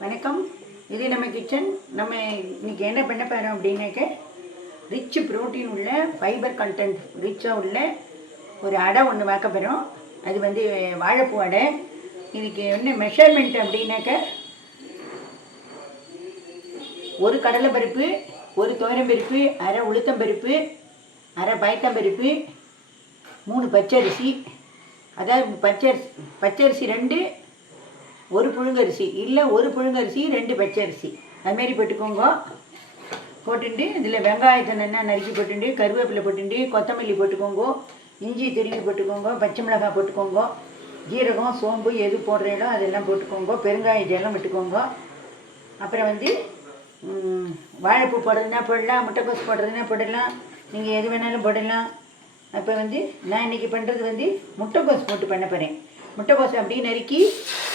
வணக்கம். இது நம்ம கிச்சன் நம்ம இன்னைக்கு என்ன பண்ண போகிறோம் அப்படின்னாக்க ரிச் புரோட்டீன் உள்ள ஃபைபர் கண்டென்ட் ரிச்சாக உள்ள ஒரு அடை ஒன்று பார்க்க போகிறோம் அது வந்து வாழைப்பூ அடை. இதுக்கு என்ன மெஷர்மெண்ட் அப்படின்னாக்க ஒரு கடலைப்பருப்பு ஒரு துவரம்பருப்பு அரை உளுத்தம்பருப்பு அரை பயத்தம்பருப்பு மூணு பச்சரிசி. அதாவது பச்சரிசி பச்சரிசி ரெண்டு ஒரு புழுங்கரிசி. இல்லை ஒரு புழுங்கரிசி ரெண்டு பச்சரிசி. அதுமாரி போட்டுக்கோங்க. போட்டுட்டு இதில் வெங்காயத்தை நல்லா நறுக்கி போட்டுட்டு கருவேப்பிலை போட்டுட்டு கொத்தமல்லி போட்டுக்கோங்க. இஞ்சி திருவி போட்டுக்கோங்க பச்சை மிளகாய் போட்டுக்கோங்க. ஜீரகம் சோம்பு எது போடுறீங்களோ அதெல்லாம் போட்டுக்கோங்க. பெருங்காய ஜலம் விட்டுக்கோங்க. அப்புறம் வந்து வாழைப்பூ போடுறதுனா போடலாம் முட்டைக்கோஸ் போடுறதுனா போடலாம். நீங்கள் எது வேணாலும் போடலாம். அப்போ வந்து நான் இன்றைக்கி பண்ணுறது வந்து முட்டைக்கோஸ் போட்டு பண்ண போகிறேன் முட்டைக்கோஸ் அப்படியே நறுக்கி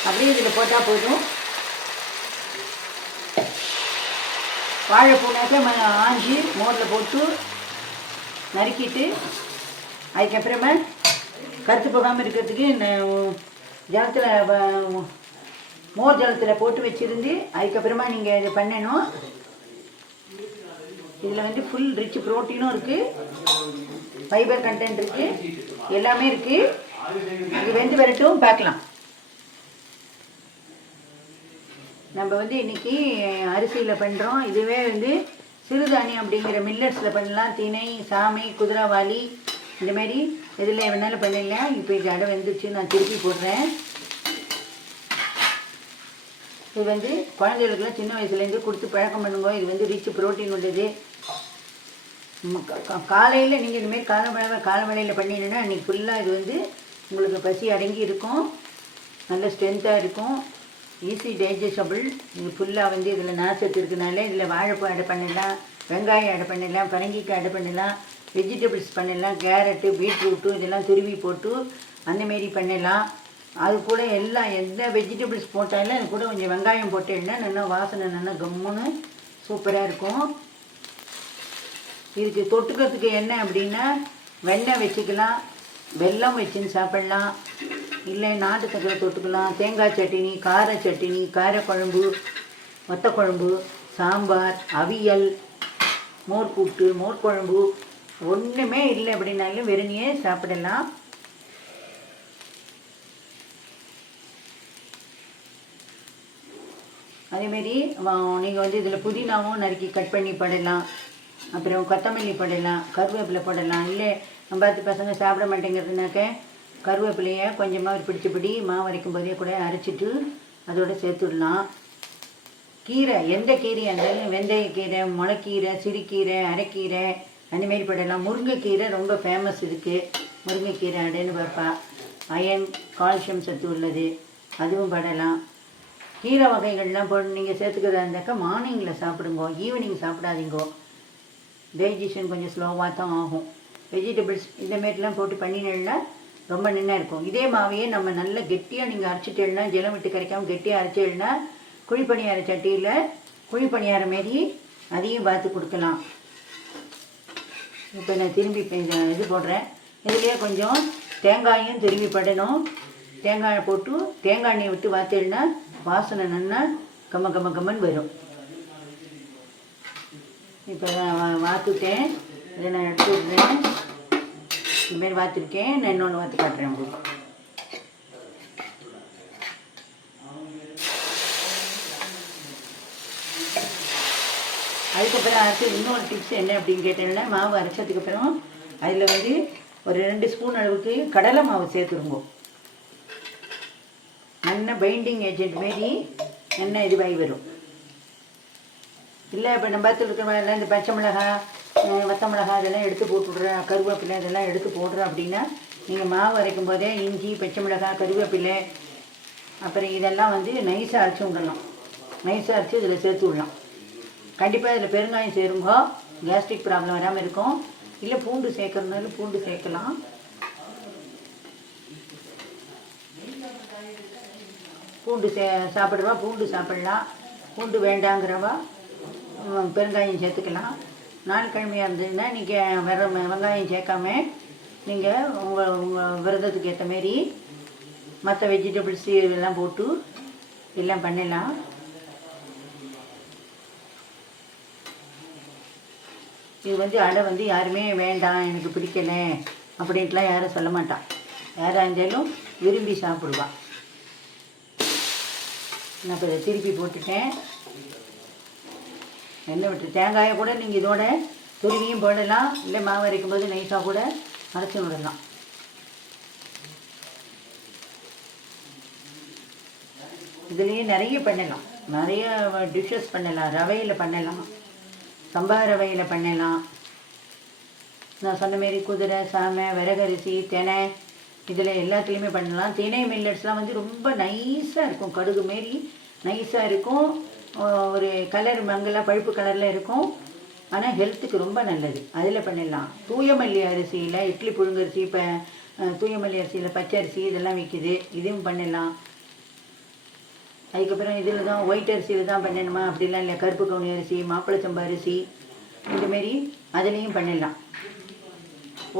அப்படியே இதில் போட்டால் போதும். வாழைப்பூனாக்க ம- ஆஞ்சி மோரில் போட்டு நறுக்கிட்டு அதுக்கப்புறமா கருத்து போகாமல் இருக்கிறதுக்கு ஜலத்தில் மோர் ஜலத்தில் போட்டு வச்சுருந்து அதுக்கப்புறமா நீங்கள் இது பண்ணணும். இதில் வந்து ஃபுல் ரிச் ப்ரோட்டீனும் இருக்குது ஃபைபர் கண்டென்ட் இருக்குது எல்லாமே இருக்குது இது வெந்து வரட்டும் பார்க்கலாம். நம்ம வந்து இன்னைக்கு அரிசியில் பண்ணுறோம் இதுவே வந்து சிறுதானியம் அப்படிங்கிற மில்லட்ஸில் பண்ணலாம். திணை சாமை குதிரைவாளி இந்தமாரி இதில் வேணாலும் பண்ணிடலாம் இப்போ இது அடை வெந்துச்சு நான் திருப்பி போடுறேன். இது வந்து குழந்தைகளுக்குலாம் சின்ன வயசுலேருந்து கொடுத்து பழக்கம் பண்ணுங்க இது வந்து ரிச் ப்ரோட்டீன் உள்ளது. காலையில் நீங்கள் இதுமாரி காலமழை காலமழையில் பண்ணிங்கன்னா அன்றைக்கி ஃபுல்லாக இது வந்து உங்களுக்கு பசி அடங்கி இருக்கும். நல்ல ஸ்ட்ரென்த்தாக இருக்கும். ஈஸி டைஜஸ்டபிள் இது ஃபுல்லாக வந்து இதில் நார்ச்சத்து இருக்கனால இதில் வாழைப்பூ ஆட் பண்ணிடலாம் வெங்காயம் ஆட் பண்ணிடலாம் பரங்கிக்காய் ஆட் பண்ணிடலாம் வெஜிடபிள்ஸ் பண்ணிடலாம் கேரட்டு பீட்ரூட்டு இதெல்லாம் துருவி போட்டு அந்தமாரி பண்ணிடலாம் அது கூட எல்லாம் எந்த வெஜிடபிள்ஸ் போட்டாலும் அது கூட கொஞ்சம் வெங்காயம் போட்டேன்னா நல்லா வாசனை நல்லா கம்முன்னு சூப்பராக இருக்கும். இதுக்கு தொட்டுக்கிறதுக்கு என்ன அப்படின்னா வெண்ணெய் வச்சுக்கலாம். வெல்லம் வச்சுன்னு சாப்பிடலாம். இல்லை நாட்டு சக்கரை தொட்டுக்கலாம். தேங்காய் சட்னி கார சட்னி காரக்குழம்பு வத்தக்குழம்பு சாம்பார் அவியல் மோர் கூட்டு மோர் குழம்பு ஒன்றுமே இல்லை. அப்படின்னாலும் வெறுமையே சாப்பிடலாம். அதேமாரி நீங்கள் வந்து இதில் புதினாவும் நறுக்கி கட் பண்ணி போடலாம். அப்புறம் கொத்தமல்லி போடலாம். கருவேப்பிலை போடலாம். இல்லை நம்ம பார்த்து பசங்க சாப்பிட மாட்டேங்கிறதுனாக்க கருவேப்பிலையை கொஞ்சமாக ஒரு பிடிச்சபடி மாவு அரைக்கும் போதே கூட அரைச்சிட்டு அதோட சேர்த்துடலாம். கீரை எந்த கீரையாக இருந்தாலும் வெந்தயக்கீரை முளைக்கீரை சிறுகீரை அரைக்கீரை அந்தமாரி போடலாம். முருங்கைக்கீரை ரொம்ப ஃபேமஸ் இருக்குது முருங்கைக்கீரை அடைன்னு பார்ப்பா. அயன் கால்சியம் சத்து உள்ளது. அதுவும் படலாம். கீரை வகைகள்லாம் போட்டு நீங்கள் சேர்த்துக்கிறதா இருந்தாக்கா மார்னிங்கில் சாப்பிடுங்க ஈவினிங் சாப்பிடாதீங்கோ. டைஜஷன் கொஞ்சம் ஸ்லோவாக தான் ஆகும். வெஜிடபிள்ஸ் இந்த மாரிலாம் போட்டு பண்ணினேன்னா ரொம்ப நின்னா இருக்கும். இதே மாவையே நம்ம நல்லா கெட்டியாக நீங்கள் அரைச்சிட்டேன்னா ஜலம் விட்டு கரைக்காமல் கெட்டியாக குழி குழிப்பணியார சட்டியில் குழிப்பணியார மாரி அதையும் பார்த்து கொடுக்கலாம். இப்போ நான் திரும்பி இது போடுறேன். இதுலேயே கொஞ்சம் தேங்காயும் திரும்பி படணும். தேங்காய் போட்டு தேங்காய் எண்ணெயை விட்டு வாத்திடனா வாசனை நல்லா கம்ம கம்ம கம்மன்னு வரும். இப்போ நான் வா- வாத்துட்டேன் இதை நான் எடுத்து விடுறேன் இதுமாரி வாத்திருக்கேன். நான் இன்னொன்று வாத்து காட்டுறேன் உங்களுக்கு. அதுக்கப்புறம் அடுத்து இன்னொரு டிப்ஸ் என்ன அப்படின்னு கேட்டேன்னா மாவு அரைச்சதுக்கப்புறம் அதில் வந்து ஒரு ரெண்டு ஸ்பூன் அளவுக்கு கடலை மாவு சேர்த்துருங்க நல்ல பைண்டிங் ஏஜென்ட் மாரி நல்ல இதுவாகி வரும். இல்லை இப்போ நம்ம பார்த்து இருக்கிற இந்த பச்சை மிளகா வத்த மிளகாய் இதெல்லாம் எடுத்து போட்டுவிட்றேன் கருவேப்பிலை இதெல்லாம் எடுத்து போடுறேன் அப்படின்னா நீங்கள் மாவு அரைக்கும் போதே இஞ்சி பச்சை மிளகாய் கருவேப்பிலை அப்புறம் இதெல்லாம் வந்து நைஸாக அரைச்சி விடலாம். நைஸாக அரைச்சி இதில் சேர்த்து விடலாம். கண்டிப்பாக இதில் பெருங்காயம் சேருங்கோ. கேஸ்ட்ரிக் ப்ராப்ளம் வராமல் இருக்கும். இல்லை பூண்டு சேர்க்கறதுனால பூண்டு சேர்க்கலாம். பூண்டு சே சாப்பிடுவா? பூண்டு சாப்பிட்லாம். பூண்டு வேண்டாங்கிறவா? பெருங்காயம் சேர்த்துக்கலாம். நாள் கிழமையாக இருந்ததுன்னா நீங்கள் வெற வெங்காயம் சேர்க்காம நீங்கள் உங்கள் உங்கள் விரதத்துக்கு ஏற்ற மாரி மற்ற வெஜிடபிள்ஸ் எல்லாம் போட்டு எல்லாம் பண்ணிடலாம் இது வந்து அடை வந்து யாருமே வேண்டாம் எனக்கு பிடிக்கலை அப்படின்ட்டுலாம் யாரும் சொல்ல மாட்டான் யாராக இருந்தாலும் விரும்பி சாப்பிடுவான் நான் இப்போ திருப்பி போட்டுட்டேன். எண்ணெய் விட்டு தேங்காயை கூட நீங்கள் இதோட துருவியும் போடலாம். இல்லை மாவு அரைக்கும் போது நைஸாக கூட அரைச்சி விடலாம். இதுலேயே நிறைய பண்ணலாம். நிறைய டிஷ்ஷஸ் பண்ணலாம். ரவையில் பண்ணலாம். சம்பா ரவையில் பண்ணலாம். நான் சொன்ன மாரி குதிரை சாமை விறகரிசி தினை இதில் எல்லாத்துலேயுமே பண்ணலாம். தினை மில்லட்ஸ்லாம் வந்து ரொம்ப நைஸாக இருக்கும். கடுகு மாரி நைஸாக இருக்கும். ஒரு கலர் மங்கலாக பழுப்பு கலரில் இருக்கும். ஆனால் ஹெல்த்துக்கு ரொம்ப நல்லது. அதில் பண்ணிடலாம். தூயமல்லி அரிசியில் இட்லி புழுங்கரிசி இப்போ தூயமல்லி அரிசியில் பச்சை அரிசி இதெல்லாம் விற்கிது இதுவும் பண்ணிடலாம். அதுக்கப்புறம் இதில் தான் ஒயிட் அரிசியில் தான் பண்ணணுமா? அப்படிலாம் இல்லை. கருப்பு கவுனி அரிசி மாப்பிளச்சம்பா அரிசி இந்தமாரி அதுலேயும் பண்ணிடலாம்.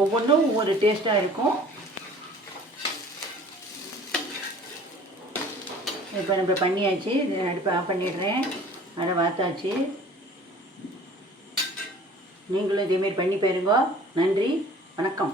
ஒவ்வொன்றும் ஒவ்வொரு டேஸ்ட்டாக இருக்கும். இப்போ நம்ம பண்ணியாச்சு. இது ஆஃப் பண்ணிடுறேன். அடை வாத்தாச்சு நீங்களும் இதேமாரி பண்ணி பாருங்க. நன்றி. வணக்கம்.